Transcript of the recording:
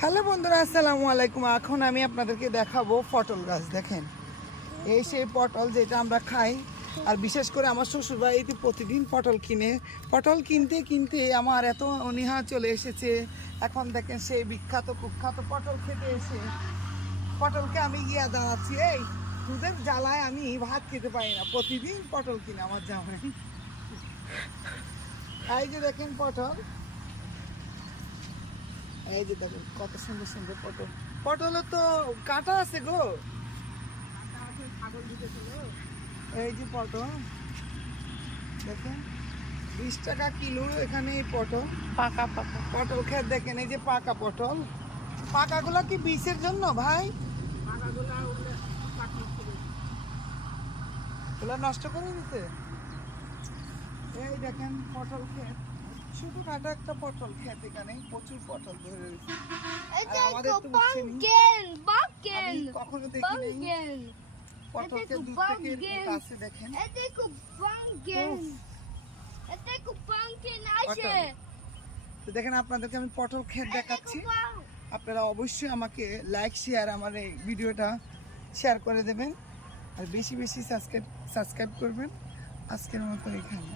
Hello বন্ধুরা, আসসালামু আলাইকুম। এখন আমি আপনাদেরকে দেখাবো পটল গাছ। দেখেন, এই সেই পটল যেটা আমরা খাই। আর বিশেষ করে আমার শ্বশুরবাড়িতে প্রতিদিন পটল কিনে, পটল কিনতে কিনতে আমার এত অনীহা চলে এসেছে। এখন দেখেন সেই বিখ্যাত কুখ্যাত পটল খেতে এসে পটলকে আমি গিয়া দাঁড়াচ্ছি, এই দুধের জ্বালায় আমি ভাত খেতে পারি না, প্রতিদিন পটল কিনে আমার জামাই। এই যে দেখেন পটল, এই যে দেখেন কত সুন্দর সুন্দর পটল। পটলের তো কাঁটা আছে গো, এই যে পটল দেখেন 20 টাকা কিলো এখানে। এই পটল পাকা পাকা পটল খেত দেখেন, এই যে পাকা পটল। পাকাগুলো কি বিষের জন্য ভাই? ওগুলা নষ্ট করে দিতে। এই দেখেন পটল ক্ষেত, শুধু কাটা একটা পটল ক্ষেত, এখানে প্রচুর পটল ধরে রয়েছে। আর আমাদের তো আমি কখনো দেখি নাই পটলকে দূর থেকে কাছে দেখেন। পটল। তো দেখেন আপনাদেরকে আমি পটল ক্ষেত দেখাচ্ছি। আপনারা অবশ্যই আমাকে লাইক শেয়ার আমার এই ভিডিওটা শেয়ার করে দেবেন, আর বেশি বেশি সাবস্ক্রাইব করবেন। আজকের মতো এখানে।